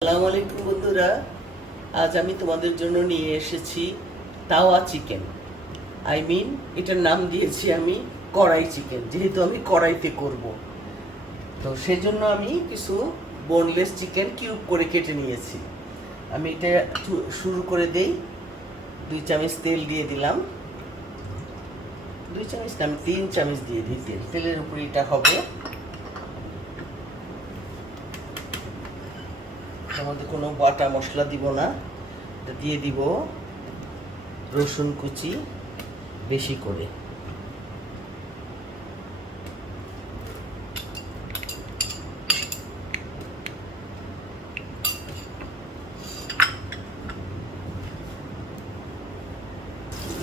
আসসালামু আলাইকুম বন্ধুরা, আজ আমি তোমাদের জন্য নিয়ে এসেছি তাওয়া চিকেন। এটার নাম দিয়েছি আমি কড়াই চিকেন, যেহেতু আমি কড়াইতে করব। তো সেজন্য আমি কিছু বোনলেস চিকেন কিউব করে কেটে নিয়েছি। আমি এটা শুরু করে দেই। 2 চামচ তেল দিয়ে দিলাম। 2 চামচ না, আমি 3 চামচ দিয়ে দিই তেল। তেলের উপরে এটা হবে। এর মধ্যে কোনো বাটা মশলা দিব না, এটা দিয়ে দিব রসুন কুচি বেশি করে।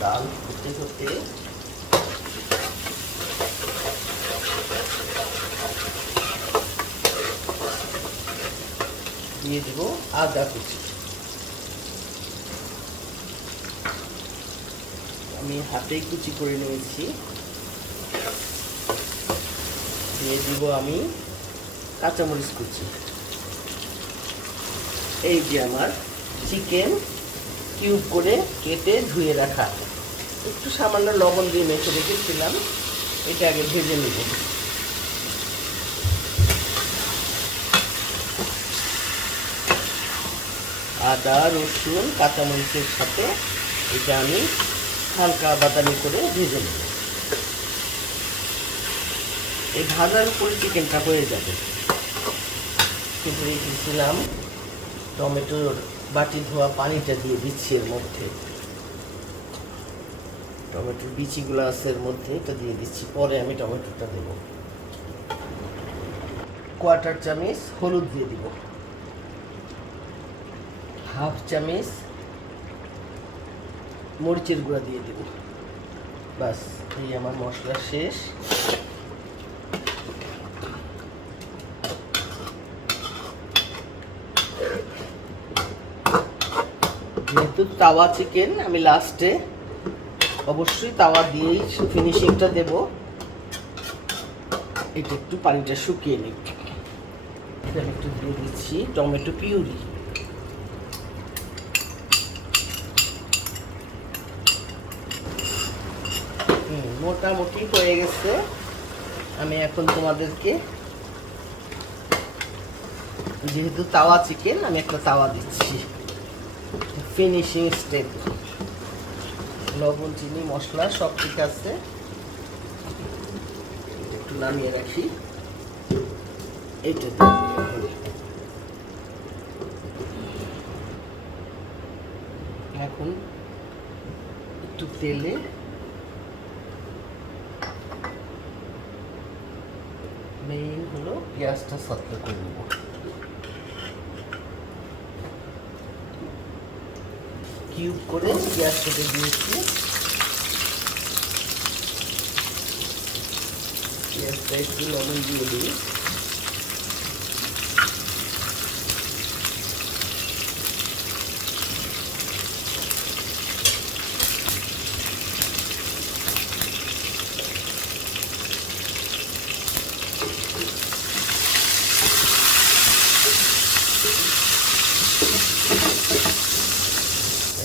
লাল হতে হতে দিয়ে দেব আদা কুচি। আমি হাতেই কুচি করে নিয়েছি। দিয়ে দিব আমি কাঁচামরিচ কুচি। এই যে আমার চিকেন কিউব করে কেটে ধুয়ে রাখা, একটু সামান্য লবণ দিয়ে মেখে রেখেছিলাম। এটা আগে ভেজে নেব। আদা রসুন কাঁচামরিচের সাথে এটা আমি হালকা বাদামি করে ভেজে নেব। এই ভাজার উপরে চিকেনটা হয়ে যাবে। কিন্তু রেখেছিলাম টমেটোর বাটি ধোয়া পানিটা দিয়ে দিচ্ছি এর মধ্যে। টমেটোর বিচিগুলো আছে এর মধ্যে, এটা দিয়ে দিচ্ছি। পরে আমি টমেটোটা দেব। 1/4 চামচ হলুদ দিয়ে দিব। 1/2 চামচ মরিচের গুঁড়া দিয়ে দেব। বাস, এই আমার মশলা শেষ। যেহেতু তাওয়া চিকেন, আমি লাস্টে অবশ্যই তাওয়া দিয়েই ফিনিশিংটা দেব। এটা একটু পানিটা শুকিয়ে নিই। আমি একটু দিয়ে দিচ্ছি টমেটো পিউরি। মোটামুটি হয়ে গেছে। আমি এখন তোমাদেরকে, যেহেতু তাওয়া চিকেন, আমি একটা তাওয়া দিচ্ছি। Finishing step. লবণ চিনি মশলা সব ঠিক আছে। একটু নামিয়ে রাখি। এইটা এখন একটু তেলে মেইন হলো পেঁয়াজটা সাতলে করে নেব। কিউব করে পেঁয়াজ কেটে দিয়েছি। পেঁয়াজটা একটু লবণ দিয়ে দিই।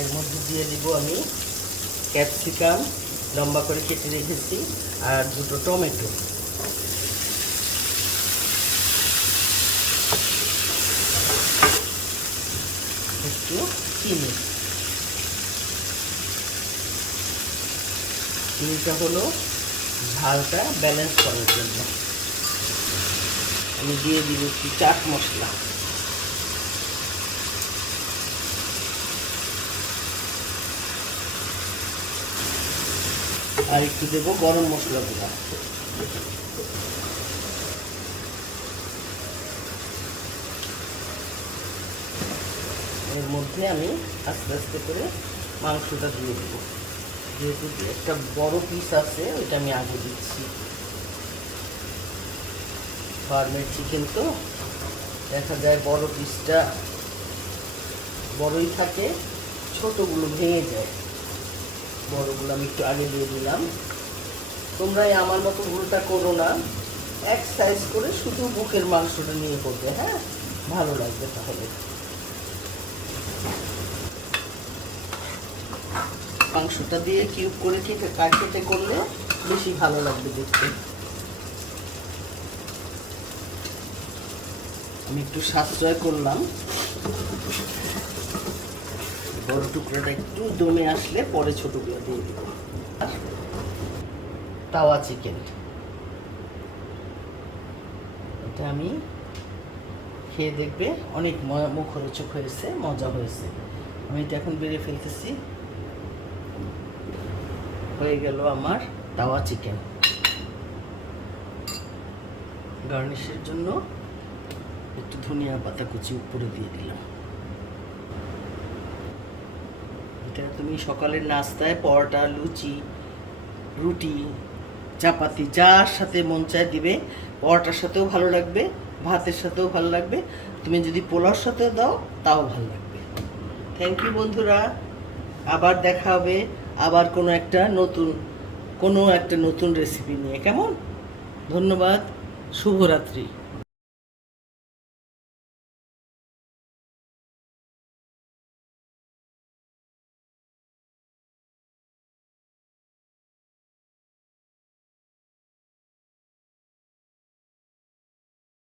এর মধ্যে দিয়ে দিব আমি ক্যাপসিকাম লম্বা করে কেটে রেখেছি, আর 2টো টমেটো। একটু চিনিটা হলো ঝালটা ব্যালেন্স করার জন্য। আমি দিয়ে দিব একটু চাট মশলা। আর একটু দেবো গরম মশলা গুঁড়া। এর মধ্যে আমি আস্তে আস্তে করে মাংসটা দিয়ে দেবো। যেহেতু একটা বড় পিস আছে, ওইটা আমি আগে দিচ্ছি। ফার্মের চিকেন তো দেখা যায় বড় পিসটা বড়ই থাকে, ছোটগুলো ভেঙে যায়। বড়গুলো আমি একটু আগে দিয়ে দিলাম। তোমরা আমার মতো ভুলটা করো না, এক সাইজ করে শুধু বুকের মাংসটা নিয়ে করবে। হ্যাঁ, ভালো লাগবে তাহলে। মাংসটা দিয়ে কিউব করে কেটে করলে বেশি ভালো লাগবে দেখতে। আমি একটু সাশ্রয় করলাম, বড় টুকরোটা একটু দমে আসলে পরে ছোটগুলো দিয়ে দিব। আর তাওয়া চিকেন, এটা আমি খেয়ে দেখবে অনেক মুখরোচক হয়েছে, মজা হয়েছে। আমি এটা এখন বেড়ে ফেলতেছি। হয়ে গেল আমার তাওয়া চিকেন। গার্নিশের জন্য একটু ধনিয়া পাতা কুচি উপরে দিয়ে দিলাম। এটা তুমি সকালের নাস্তায় পরোটা, লুচি, রুটি, চাপাতি যার সাথে মন চায় দিবে। পরোটার সাথেও ভালো লাগবে, ভাতের সাথেও ভালো লাগবে, তুমি যদি পোলাওর সাথে দাও তাও ভালো লাগবে। থ্যাংক ইউ বন্ধুরা, আবার দেখা হবে আবার কোনো একটা নতুন রেসিপি নিয়ে। কেমন? ধন্যবাদ, শুভরাত্রি।